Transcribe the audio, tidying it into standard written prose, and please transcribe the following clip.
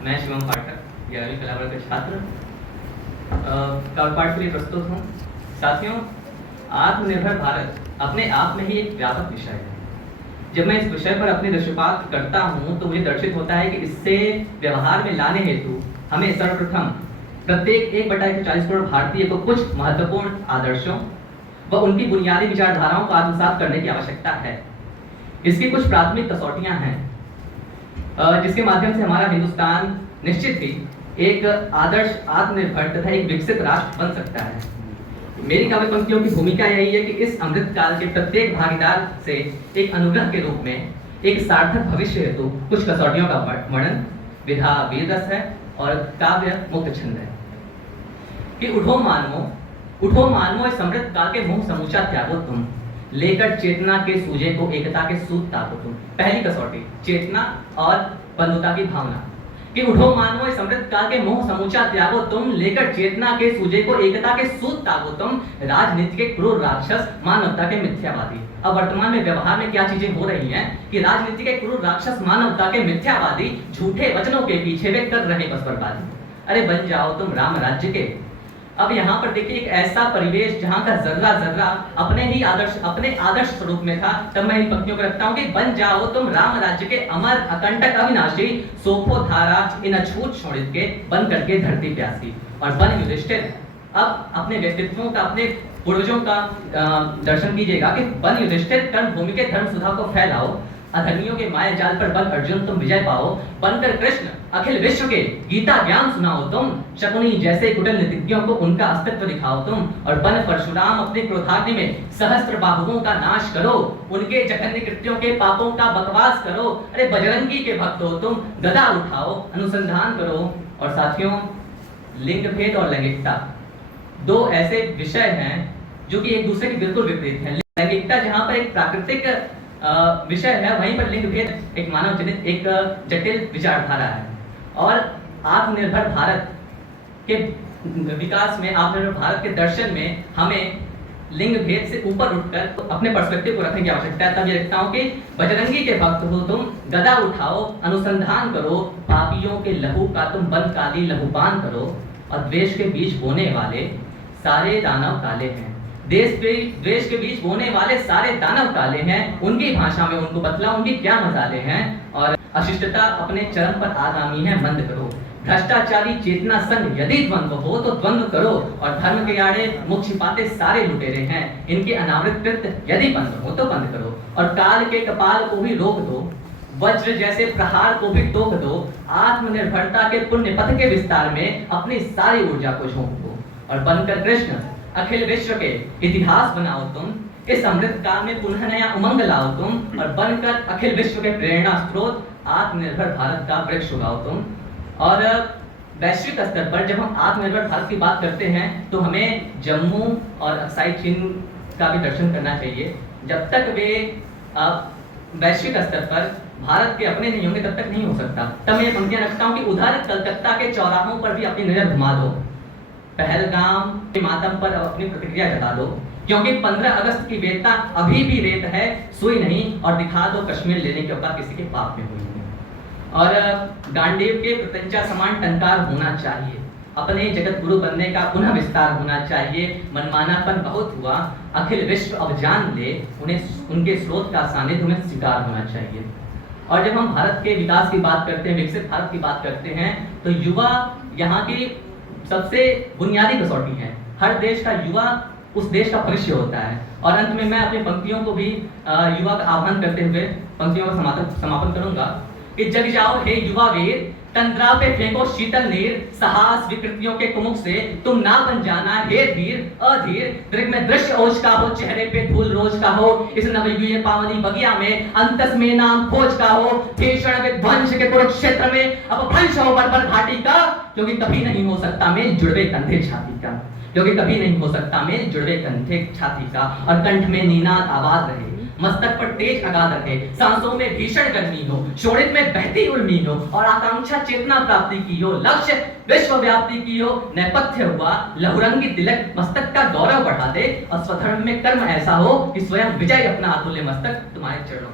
मैं शिवम पाठक 11वीं कला वर्ग का छात्र पाठ के लिए प्रस्तुत हूँ। साथियों, आत्मनिर्भर भारत अपने आप में ही एक व्यापक विषय है। जब मैं इस विषय पर अपनी दृष्टिपात करता हूँ तो मुझे दर्शित होता है कि इससे व्यवहार में लाने हेतु हमें सर्वप्रथम प्रत्येक 1/140 करोड़ भारतीय को कुछ महत्वपूर्ण आदर्शों व उनकी बुनियादी विचारधाराओं को आत्मसात करने की आवश्यकता है। इसकी कुछ प्राथमिक कसौटियां हैं जिसके माध्यम से हमारा हिंदुस्तान निश्चित ही एक आदर्श, आत्मनिर्भर तथा एक विकसित राष्ट्र बन सकता है। मेरी काव्य पंक्तियों की भूमिका यही है कि इस अमृत काल के प्रत्येक भागीदार से एक अनुग्रह के रूप में एक सार्थक भविष्य हेतु कुछ कसौटियों का वर्णन विधा वीररस है और काव्य मुक्त छंद है कि उठो मानवो इस अमृत काल के मुंह समूचा त्यागो तुम, लेकर चेतना के सूजे को एकता के सूत ताको तुम। पहली कसौटी चेतना और बंधुता की भावना कि उठो मानवो इस अमृत काल के मोह समूचा त्यागो तुम, लेकर चेतना के सूजे को एकता के सूत ताको तुम। राजनीति के क्रूर राक्षस, मानवता के मिथ्यावादी। अब वर्तमान में व्यवहार में क्या चीजें हो रही हैं कि राजनीति के क्रूर राक्षस, मानवता के मिथ्यावादी झूठे वचनों के पीछे वे कर रहे बस बर्बादी। अरे बन जाओ तुम राम राज्य के। अब यहाँ पर देखिए एक ऐसा परिवेश जहाँ का जर्रा जर्रा अपने आदर्श स्वरूप में था। तब मैं इन पंक्तियों को रखता हूँ कि बन जाओ तुम राम राज्य के अमर अकंटक अविनाशी, सोफो धारा इन अछूत शोणित के, बन करके धरती प्यासी। और बन युधिष्ठिर, अब अपने व्यक्तित्वों का, अपने पूर्वजों का दर्शन कीजिएगा कि बन युधिष्ठिर कर्म भूमि के धर्म सुधा को फैलाओ, अधर्मियों के माया जाल पर बन अर्जुन तुम विजय पाओ, बनकर कृष्ण अखिल विश्व के गीता ज्ञान सुनाओ तुम, शकुनी जैसे कुटिल नीतिज्ञों को उनका अस्तित्व दिखाओ तुम। और बन परशुराम अपने क्रोधाग्नि में सहस्त्र बाहुओं का नाश करो, उनके जघन्य कृत्यों के पापों का बकवास करो। अरे बजरंगी के भक्त हो तुम, गदा उठाओ, अनुसंधान करो। और साथियों, लिंग भेद और लैंगिकता दो ऐसे विषय हैं जो कि एक दूसरे के बिल्कुल विपरीत हैं। लैंगिकता जहां पर एक प्राकृतिक विषय है, वहीं पर लिंग भेद एक मानव जनित एक जटिल विचारधारा है। और आत्मनिर्भर भारत के विकास में, आत्मनिर्भर भारत के दर्शन में हमें लिंग भेद से ऊपर उठकर तो अपने पर्सपेक्टिव को रखने की आवश्यकता है। तब ये लिखता हूँ कि बजरंगी के भक्त हो तुम, गदा उठाओ, अनुसंधान करो, पापियों के लहू का तुम बन काली लहूपान करो। और द्वेष के बीज बोने वाले सारे दानव काले हैं, द्वेष के बीच बोने वाले सारे दानव काले हैं, उनकी भाषा में उनको बतलाओ उनकी क्या मसाले हैं। और अशिष्टता अपने चरम पर आगामी है, मंद करो। भ्रष्टाचारी चेतना संग यदि द्वंद्व हो तो द्वंद्व करो। और धर्म के आड़े मुख छिपाते सारे लुटेरे हैं, इनके अनावृत कृत्य यदि बंद हो तो बंद करो। और काल के कपाल को भी रोक दो, वज्र जैसे प्रहार को भी टोक दो। आत्मनिर्भरता के पुण्य पथ के विस्तार में अपनी सारी ऊर्जा को झोंक दो। और बनकर कृष्ण अखिल विश्व के इतिहास बनाओ तुम, इस अमृत काल में पुनः नया उमंग लाओ तुम। और बनकर अखिल विश्व के प्रेरणा स्रोत आत्मनिर्भर भारत का वृक्ष उगाओ तुम। और वैश्विक स्तर पर जब हम आत्मनिर्भर भारत की बात करते हैं तो हमें जम्मू और अक्साई चीन का भी दर्शन करना चाहिए। जब तक वे वैश्विक स्तर पर भारत के अपने नहीं होंगे तब तक नहीं हो सकता। तब मैं ये पंक्तियां रखता हूँ कि उधर कलकत्ता के चौराहों पर भी अपनी नजर घुमा दो, पहलगाम के मातम पर अपनी प्रतिक्रिया जता दो, क्योंकि 15 अगस्त की वेदना अभी भी रेत है, सुई नहीं। और दिखा दो कश्मीर लेने की औकात किसी के पाप में हुई नहीं। और गांडीव के प्रत्यंचा समान टंकार होना चाहिए, अपने जगत गुरु बनने का पुनः विस्तार होना चाहिए। मनमानापन बहुत हुआ, अखिल विश्व अब जान ले, उन्हें उनके स्रोत का सानिध्य में स्वीकार होना चाहिए। और जब हम भारत के विकास की बात करते हैं, विकसित भारत की बात करते हैं, तो युवा यहाँ की सबसे बुनियादी कसौटी है। हर देश का युवा उस देश का भविष्य होता है। और अंत में मैं अपनी पंक्तियों को भी युवा का आह्वान करते हुए पंक्तियों का समापन करूंगा कि जग जाओ हे युवा वीर, तंद्रा पे फेंको शीतल नीर, साहस विकृतियों के कुमुख से तुम ना बन जाना हे धीर अधीर। दृग में दृश्य ओज का हो, चेहरे पे धूल रोज का हो, इस नवयुगे पावनी बगिया में अंतस में नाम खोज का हो। भीषण विध्वंस के कुरुक्षेत्र में अब भंश हो बर्बर घाटी का, क्योंकि कभी नहीं हो सकता मेल जुड़वे कंधे छाती का, क्योंकि कभी नहीं हो सकता मेल जुड़वे कंधे छाती का। और कंठ में नीनाद आवाज रहे, मस्तक पर तेज अगाध रहे, सांसों में भीषण गर्मी हो, शोणित में बहती उर्मी हो। और आकांक्षा चेतना प्राप्ति की हो, लक्ष्य विश्व व्याप्ति की हो। नेपथ्य हुआ लहुरंगी तिलक मस्तक का गौरव बढ़ा दे। और स्वधर्म में कर्म ऐसा हो कि स्वयं विजय अपना अतुल्य मस्तक तुम्हारे चरणों